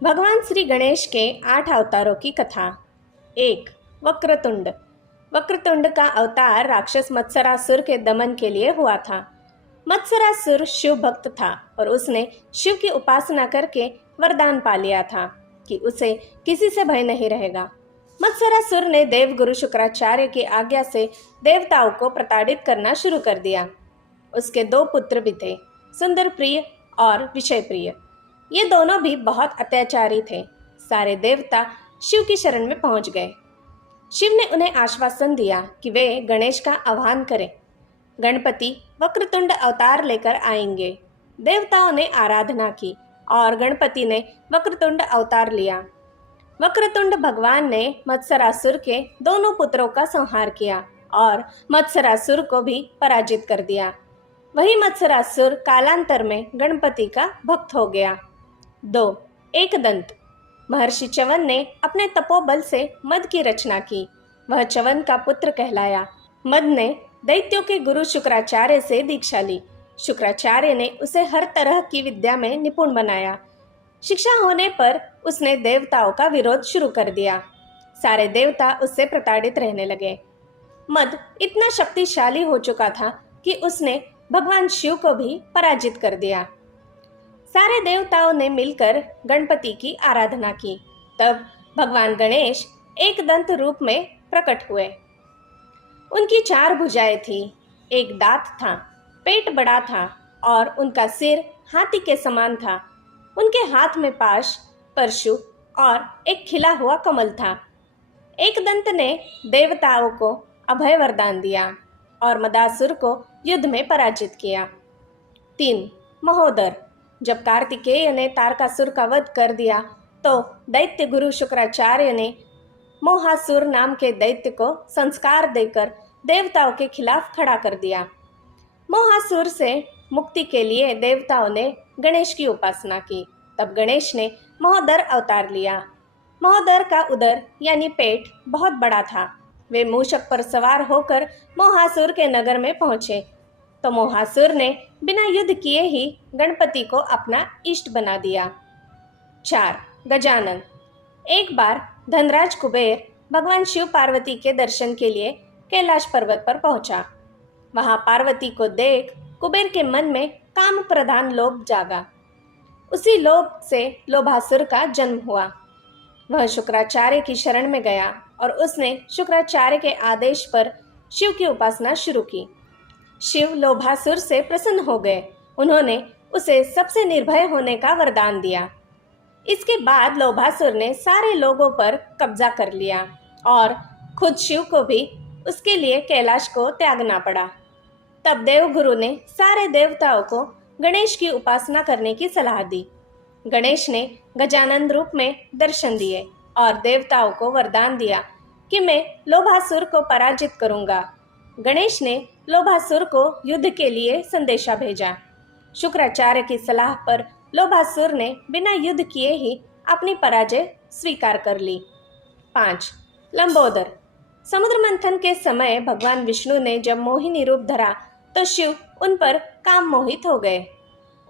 भगवान श्री गणेश के 8 अवतारों की कथा। 1. वक्रतुंड। वक्रतुंड का अवतार राक्षस मत्सरासुर के दमन के लिए हुआ था। मत्सरासुर शिव भक्त था और उसने शिव की उपासना करके वरदान पा लिया था कि उसे किसी से भय नहीं रहेगा। मत्सरासुर ने देवगुरु शुक्राचार्य की आज्ञा से देवताओं को प्रताड़ित करना शुरू कर दिया। उसके 2 पुत्र भी थे, सुंदर प्रिय और विषय प्रिय। ये दोनों भी बहुत अत्याचारी थे। सारे देवता शिव की शरण में पहुंच गए। शिव ने उन्हें आश्वासन दिया कि वे गणेश का आह्वान करें। गणपति वक्रतुंड अवतार लेकर आएंगे। देवताओं ने आराधना की और गणपति ने वक्रतुंड अवतार लिया। वक्रतुंड भगवान ने मत्सरासुर के दोनों पुत्रों का संहार किया और मत्सरासुर को भी पराजित कर दिया। वही मत्सरासुर कालांतर में गणपति का भक्त हो गया। 2. एकदंत। महर्षि च्यवन ने अपने तपोबल से मद की रचना की। वह च्यवन का पुत्र कहलाया। मद ने दैत्यों के गुरु शुक्राचार्य से दीक्षा ली। शुक्राचार्य ने उसे हर तरह की विद्या में निपुण बनाया। शिक्षा होने पर उसने देवताओं का विरोध शुरू कर दिया। सारे देवता उससे प्रताड़ित रहने लगे। मद इतना शक्तिशाली हो चुका था कि उसने भगवान शिव को भी पराजित कर दिया। सारे देवताओं ने मिलकर गणपति की आराधना की। तब भगवान गणेश एक दंत रूप में प्रकट हुए। उनकी 4 भुजाएं थी, एक दांत था, पेट बड़ा था और उनका सिर हाथी के समान था। उनके हाथ में पाश, परशु और एक खिला हुआ कमल था। एक दंत ने देवताओं को अभय वरदान दिया और मदासुर को युद्ध में पराजित किया। 3. महोदर। जब कार्तिकेय ने तारकासुर का वध कर दिया तो दैत्य गुरु शुक्राचार्य ने मोहासुर नाम के दैत्य को संस्कार देकर देवताओं के खिलाफ खड़ा कर दिया। मोहासुर से मुक्ति के लिए देवताओं ने गणेश की उपासना की। तब गणेश ने महोदर अवतार लिया। महोदर का उदर यानी पेट बहुत बड़ा था। वे मूषक पर सवार होकर मोहासुर के नगर में पहुंचे तो मोहासुर ने बिना युद्ध किए ही गणपति को अपना इष्ट बना दिया। 4. गजानन। एक बार धनराज कुबेर भगवान शिव पार्वती के दर्शन के लिए कैलाश पर्वत पर पहुंचा। वहां पार्वती को देख कुबेर के मन में काम प्रधान लोभ जागा। उसी लोभ से लोभासुर का जन्म हुआ। वह शुक्राचार्य की शरण में गया और उसने शुक्राचार्य के आदेश पर शिव की उपासना शुरू की। शिव लोभासुर से प्रसन्न हो गए। उन्होंने उसे सबसे निर्भय होने का वरदान दिया। इसके बाद लोभासुर ने सारे लोगों पर कब्जा कर लिया और खुद शिव को भी उसके लिए कैलाश को त्यागना पड़ा। तब देवगुरु ने सारे देवताओं को गणेश की उपासना करने की सलाह दी। गणेश ने गजानन रूप में दर्शन दिए और देवताओं को वरदान दिया कि मैं लोभासुर को पराजित करूंगा। गणेश ने लोभासुर को युद्ध के लिए संदेशा भेजा। शुक्राचार्य की सलाह पर लोभासुर ने बिना युद्ध किए ही अपनी पराजय स्वीकार कर ली। 5. लंबोदर। समुद्र मंथन के समय भगवान विष्णु ने जब मोहिनी रूप धरा तो शिव उन पर काम मोहित हो गए।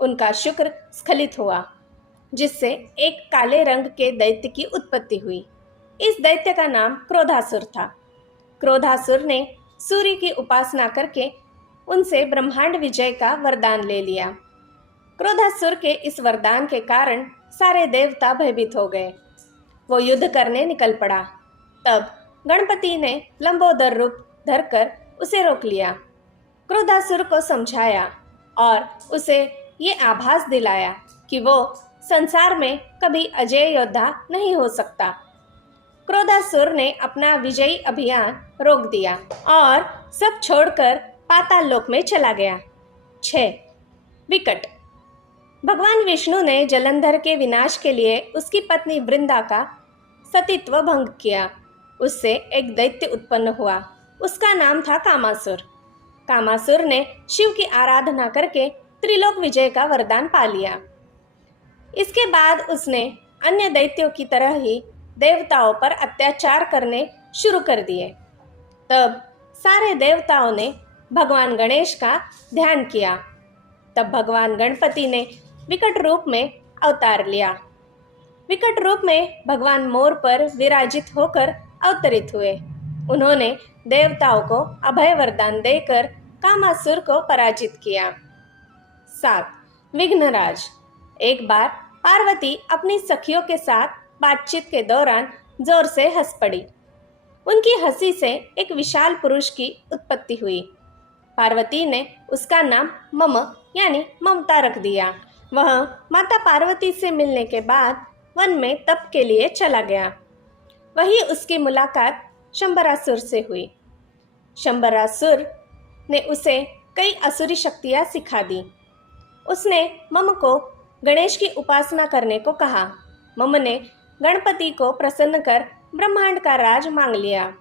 उनका शुक्र स्खलित हुआ, जिससे एक काले रंग के दैत्य की उत्पत्ति हुई। इस दैत्य का नाम क्रोधासुर था। क्रोधासुर ने सूर्य की उपासना करके उनसे ब्रह्मांड विजय का वरदान ले लिया। क्रोधासुर के इस वरदान के कारण सारे देवता भयभीत हो गए। वो युद्ध करने निकल पड़ा। तब गणपति ने लंबोदर रूप धरकर उसे रोक लिया। क्रोधासुर को समझाया और उसे ये आभास दिलाया कि वो संसार में कभी अजय योद्धा नहीं हो सकता। क्रोधासुर ने अपना विजयी अभियान रोक दिया और सब छोड़कर पाताल लोक में चला गया। 6. विकट। भगवान विष्णु ने जलंधर के विनाश के लिए उसकी पत्नी वृंदा का सतीत्व भंग किया। उससे एक दैत्य उत्पन्न हुआ। उसका नाम था कामासुर। कामासुर ने शिव की आराधना करके त्रिलोक विजय का वरदान पा लिया। इसके बाद उसने अन्य दैत्यों की तरह ही देवताओं पर अत्याचार करने शुरू कर दिए। तब सारे देवताओं ने भगवान गणेश का ध्यान किया। तब भगवान गणपति ने विकट रूप में अवतार लिया। विकट रूप में भगवान मोर पर विराजित होकर अवतरित हुए। उन्होंने देवताओं को अभय वरदान देकर कामासुर को पराजित किया। 7. विघ्नराज। एक बार पार्वती अपनी सखियों के साथ बातचीत के दौरान जोर से हंस पड़ी। उनकी हंसी से एक विशाल पुरुष की उत्पत्ति हुई। पार्वती ने उसका नाम मम यानी ममता रख दिया। वह माता पार्वती से मिलने के बाद वन में तप के लिए चला गया। वही उसकी मुलाकात शंबरासुर से हुई। शंबरासुर ने उसे कई असुरी शक्तियां सिखा दी। उसने मम को गणेश की उपासना करने को कहा। मम ने गणपति को प्रसन्न कर ब्रह्मांड का राज मांग लिया।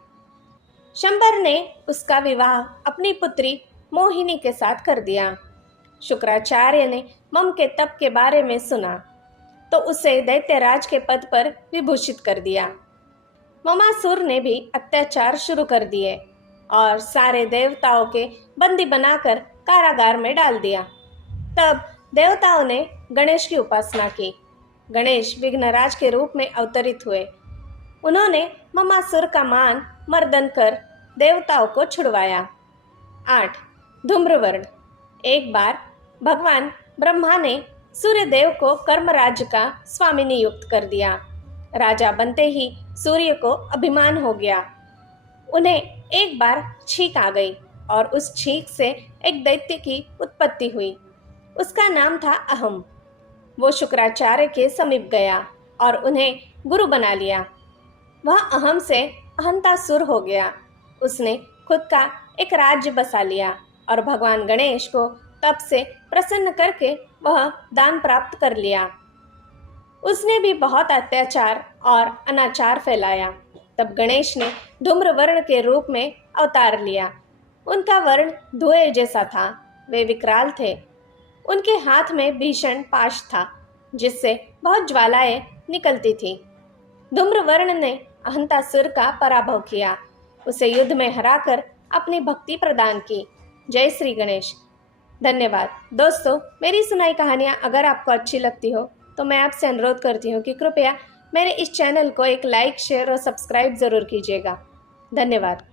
शंबर ने उसका विवाह अपनी पुत्री मोहिनी के साथ कर दिया। शुक्राचार्य ने मम के तप के बारे में सुना तो उसे दैत्यराज के पद पर विभूषित कर दिया। ममासुर ने भी अत्याचार शुरू कर दिए और सारे देवताओं के बंदी बनाकर कारागार में डाल दिया। तब देवताओं ने गणेश की उपासना की। गणेश विघ्नराज के रूप में अवतरित हुए। उन्होंने ममासुर का मान मर्दन कर देवताओं को छुड़वाया। 8. धूम्रवर्ण। एक बार भगवान ब्रह्मा ने सूर्य देव को कर्मराज का स्वामी नियुक्त कर दिया। राजा बनते ही सूर्य को अभिमान हो गया। उन्हें एक बार छींक आ गई और उस छींक से एक दैत्य की उत्पत्ति हुई। उसका नाम था अहम। वो शुक्राचार्य के समीप गया और उन्हें गुरु बना लिया। वह अहम से अहंतासुर हो गया। उसने खुद का एक राज्य बसा लिया और भगवान गणेश को तप से प्रसन्न करके वह दान प्राप्त कर लिया। उसने भी बहुत अत्याचार और अनाचार फैलाया। तब गणेश ने धूम्रवर्ण के रूप में अवतार लिया। उनका वर्ण धुएं जैसा था। वे विकराल थे। उनके हाथ में भीषण पाश था जिससे बहुत ज्वालाएं निकलती थी। धूम्रवर्ण ने अहंतासुर का पराभव किया। उसे युद्ध में हराकर अपनी भक्ति प्रदान की। जय श्री गणेश। धन्यवाद दोस्तों। मेरी सुनाई कहानियाँ अगर आपको अच्छी लगती हो तो मैं आपसे अनुरोध करती हूँ कि कृपया मेरे इस चैनल को एक लाइक, शेयर और सब्सक्राइब ज़रूर कीजिएगा। धन्यवाद।